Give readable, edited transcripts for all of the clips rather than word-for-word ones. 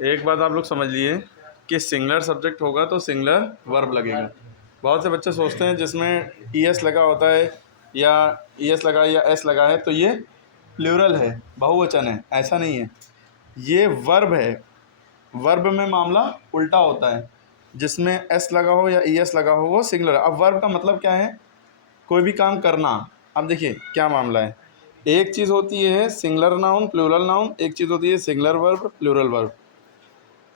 एक बात आप लोग समझ लिए कि सिंगुलर सब्जेक्ट होगा तो सिंगुलर वर्ब लगेगा। बहुत से बच्चे सोचते हैं जिसमें ई एस लगा होता है या ई एस लगा है या एस लगा है तो ये प्लूरल है, बहुवचन है। ऐसा नहीं है, ये वर्ब है। वर्ब में मामला उल्टा होता है, जिसमें एस लगा हो या ई एस लगा हो वो सिंगुलर। अब वर्ब का मतलब क्या है? कोई भी काम करना। अब देखिए क्या मामला है, एक चीज़ होती है सिंगुलर नाउन प्लूरल नाउन, एक चीज़ होती है singular verb plural verb.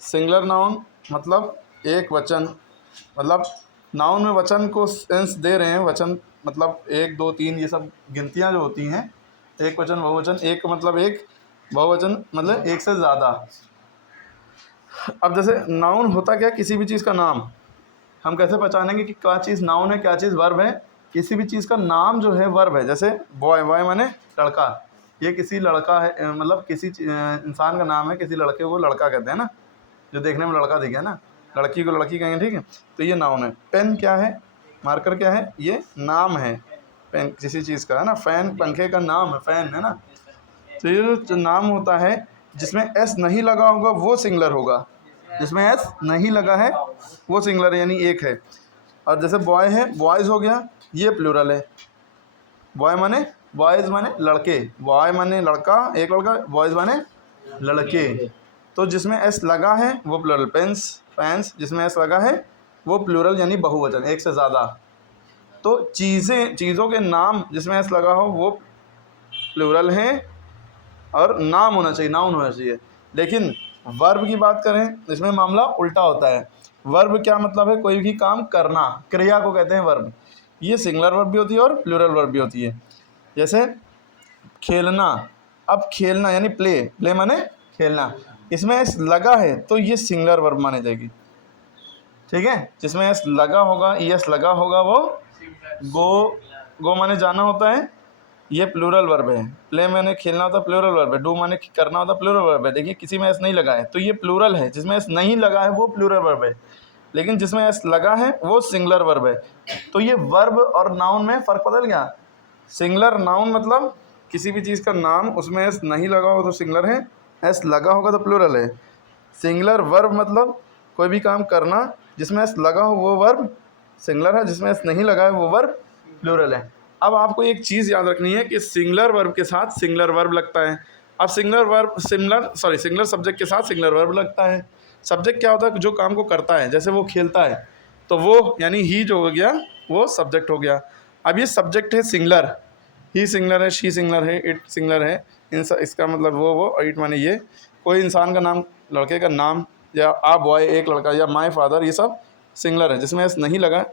Singular noun मतलब एक वचन, मतलब नाउन में वचन को सेंस दे रहे हैं। वचन मतलब एक दो तीन ये सब गिनतियाँ जो होती हैं, एक वचन बहुवचन, एक मतलब एक, बहुवचन मतलब एक से ज़्यादा। अब जैसे नाउन होता क्या, किसी भी चीज़ का नाम। हम कैसे पहचानेंगे कि क्या चीज़ नाउन है क्या चीज़ वर्ब है? किसी भी चीज़ का नाम जो है वर्ब है। जैसे बॉय, बॉय माने लड़का, ये किसी लड़का है, मतलब किसी इंसान का नाम है, किसी लड़के को लड़का कहते हैं ना, जो देखने में लड़का दिखे ना, लड़की को लड़की कहेंगे, ठीक है। तो ये नाउन है। पेन क्या है, मार्कर क्या है, ये नाम है। पेन किसी चीज़ का है ना, फैन पंखे का नाम है, फैन है ना। तो ये जो नाम होता है जिसमें एस नहीं लगा होगा वो सिंगुलर होगा, जिसमें एस नहीं लगा है वो सिंगुलर यानी एक है। और जैसे बॉय है, बॉयज़ हो गया, ये प्लूरल है। बॉय माने, बॉयज़ माने लड़के, बॉय माने लड़का, एक लड़का, बॉयज़ माने लड़के। तो जिसमें एस लगा है वो प्लूरल। पेन्स, पेन्स, जिसमें एस लगा है वो प्लूरल यानी बहुवचन, एक से ज़्यादा। तो चीज़ें, चीज़ों के नाम जिसमें एस लगा हो वो प्लूरल हैं और नाम होना चाहिए, नाउन होना चाहिए। लेकिन वर्ब की बात करें, इसमें मामला उल्टा होता है। वर्ब क्या मतलब है? कोई भी काम करना, क्रिया को कहते हैं वर्ब। ये सिंगुलर वर्ब भी होती है और प्लूरल वर्ब भी होती है। जैसे खेलना, अब खेलना यानी प्ले, प्ले माने खेलना, इसमें एस लगा है तो ये सिंगुलर वर्ब मानी जाएगी, ठीक है। जिसमें एस लगा होगा, ई एस लगा होगा वो गो, गो माने जाना होता है, ये प्लूरल वर्ब है। प्ले माने खेलना होता है, प्लूरल वर्ब है। डू माने करना होता है, प्लूरल वर्ब है। देखिए किसी में एस नहीं लगा है तो ये प्लूरल है, जिसमें एस नहीं लगा है वो प्लूरल वर्ब है, लेकिन जिसमें एस लगा है वो सिंगुलर वर्ब है। तो ये वर्ब और नाउन में फ़र्क पता लग गया। सिंगुलर नाउन मतलब किसी भी चीज़ का नाम, उसमें एस नहीं लगा हो तो सिंगुलर है, एस लगा होगा तो प्लूरल है। सिंगुलर वर्ब मतलब कोई भी काम करना, जिसमें एस लगा हो वो वर्ब सिंगुलर है, जिसमें एस नहीं लगा है वो वर्ब प्लूरल है। अब आपको एक चीज़ याद रखनी है कि सिंगुलर वर्ब के साथ सिंगुलर वर्ब लगता है। अब सिंगुलर सब्जेक्ट के साथ सिंगुलर वर्ब लगता है। सब्जेक्ट क्या होता है? जो काम को करता है, जैसे वो खेलता है तो वो यानी ही जो हो गया वो सब्जेक्ट हो गया। अब ये सब्जेक्ट है सिंगुलर, ही सिंगुलर है, शी सिंगुलर है, इट सिंगुलर है। इसका मतलब वो और इट माने ये। कोई इंसान का नाम, लड़के का नाम, या आ बॉय एक लड़का, या माय फादर, ये सब सिंगुलर है, जिसमें एस नहीं लगा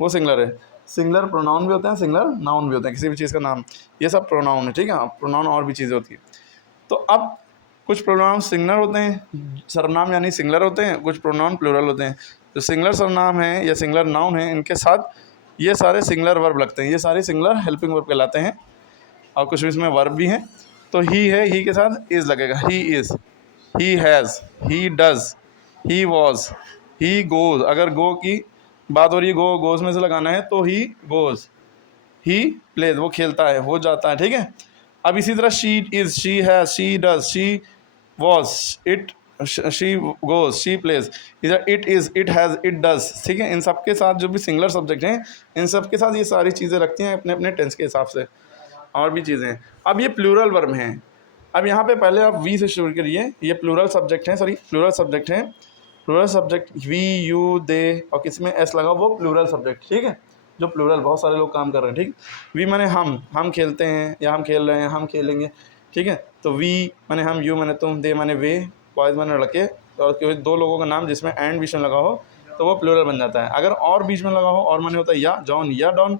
वो सिंगुलर है। सिंगुलर प्रोनाउन भी होते हैं, सिंगुलर नाउन भी होते हैं, किसी भी चीज़ का नाम, ये सब प्रोनाउन है, ठीक है। प्रोनाउन और भी चीज़ें होती है। तो अब कुछ प्रोनाउन सिंगुलर होते हैं, सर्वनाम यानी सिंगुलर होते हैं, कुछ प्रोनाउन प्लूरल होते हैं। जो सिंगुलर सर्वनाम है या सिंगुलर नाउन है, इनके साथ ये सारे सिंगुलर वर्ब लगते हैं, ये सारे सिंगुलर हेल्पिंग वर्ब कहलाते हैं। और कुछ इसमें वर्ब भी हैं। तो ही है, ही के साथ इज़ लगेगा, he is, he has, he does, he was, he goes. अगर गो की बात हो रही है, गो गोज़ में से लगाना है तो ही गोज़। ही प्लेज, वो खेलता है, वो जाता है, ठीक है। अब इसी तरह she is, she has, she does, she was, it, she goes, she plays. इधर it is, it has, it does, ठीक है। इन सब के साथ जो भी सिंगुलर सब्जेक्ट हैं, इन सब के साथ ये सारी चीज़ें रखती हैं अपने अपने टेंस के हिसाब से, और भी चीज़ें हैं। अब ये प्लूरल वर्ब हैं। अब यहाँ पे पहले आप वी से शुरू करिए, ये प्लूरल सब्जेक्ट हैं, सॉरी प्लूरल सब्जेक्ट हैं। प्लूरल सब्जेक्ट वी, यू, दे, और किसमें एस लगा वो प्लूरल सब्जेक्ट, ठीक है। जो प्लूरल, बहुत सारे लोग काम कर रहे हैं, ठीक। वी माने हम खेलते हैं या हम खेल रहे हैं, हम खेलेंगे, ठीक है। तो वी माने हम, यू माने तुम, दे माने वे, बॉयज़ माने लड़के। और कोई दो लोगों का नाम जिसमें एंड बीच में लगा हो तो वो प्लूरल बन जाता है। अगर और बीच में लगा हो, और माने होता है या, जॉन या डॉन,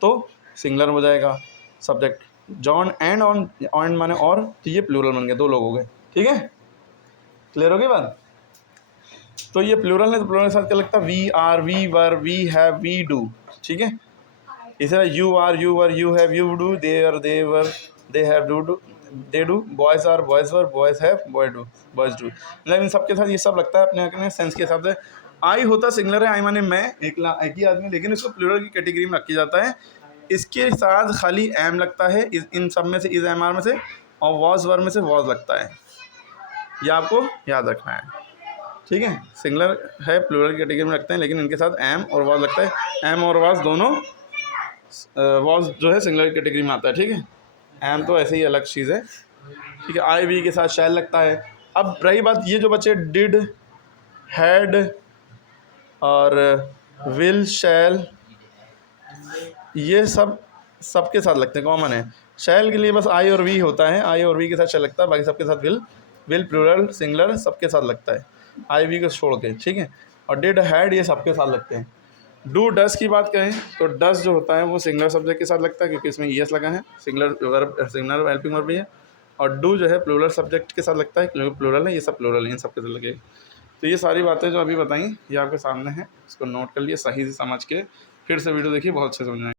तो सिंगुलर हो जाएगा subject. John and on, on माने और, तो ये प्लूरल बन गए, दो लोग हो गए, ठीक है। क्लियर होगी बात? तो ये प्लूरल है, तो प्लूरल के साथ क्या लगता है? We are, we were, we have, we do, ठीक है। इसी तरह you are, you were, you have, you do, they are, they were, they have, do, they do, boys are, boys were, boys have, boy do, boys do. मतलब इन सब के साथ ये सब लगता है अपने अपने सेंस के हिसाब से। आई होता सिंगुलर है, आई माने मैं, एक ही आदमी, लेकिन इसको प्लूरल की कैटेगरी में रखा जाता है। इसके साथ खाली एम लगता है, इन सब में से, इज एम आर में से, और वॉज वर में से वॉज लगता है। ये आपको याद रखना है, ठीक है। सिंगुलर है प्लूरल कैटेगरी में रखते हैं, लेकिन इनके साथ एम और वाज लगता है। एम और वाज दोनों, वाज जो है सिंगुलर कैटेगरी में आता है, ठीक है। एम तो ऐसे ही अलग चीज़ है, ठीक है। आई वी के साथ शैल लगता है। अब रही बात, ये जो बच्चे डिड, हैड और विल, शैल, ये सब सबके साथ लगते हैं, कॉमन है। शैल के लिए बस आई और वी होता है, आई और वी के साथ शैल लगता है, बाकी सबके साथ विल, विल प्लूरल सिंगुलर सबके साथ लगता है, आई वी को छोड़ के, ठीक है। और डिड, हैड, ये सबके साथ लगते हैं। डू डस की बात करें तो डस जो होता है वो सिंगुलर सब्जेक्ट के साथ लगता है, क्योंकि इसमें ईएस लगा है, singular verb, singular helping verb भी है। और डू जो है प्लूरल सब्जेक्ट के साथ लगता है, क्योंकि प्लूरल है, ये सब प्लूरल है, इन सबके साथ लगेगा। तो ये सारी बातें जो अभी बताई ये आपके सामने हैं, इसको नोट कर लिए, सही से समझ के फिर से वीडियो देखिए, बहुत अच्छे समझ में आएगी।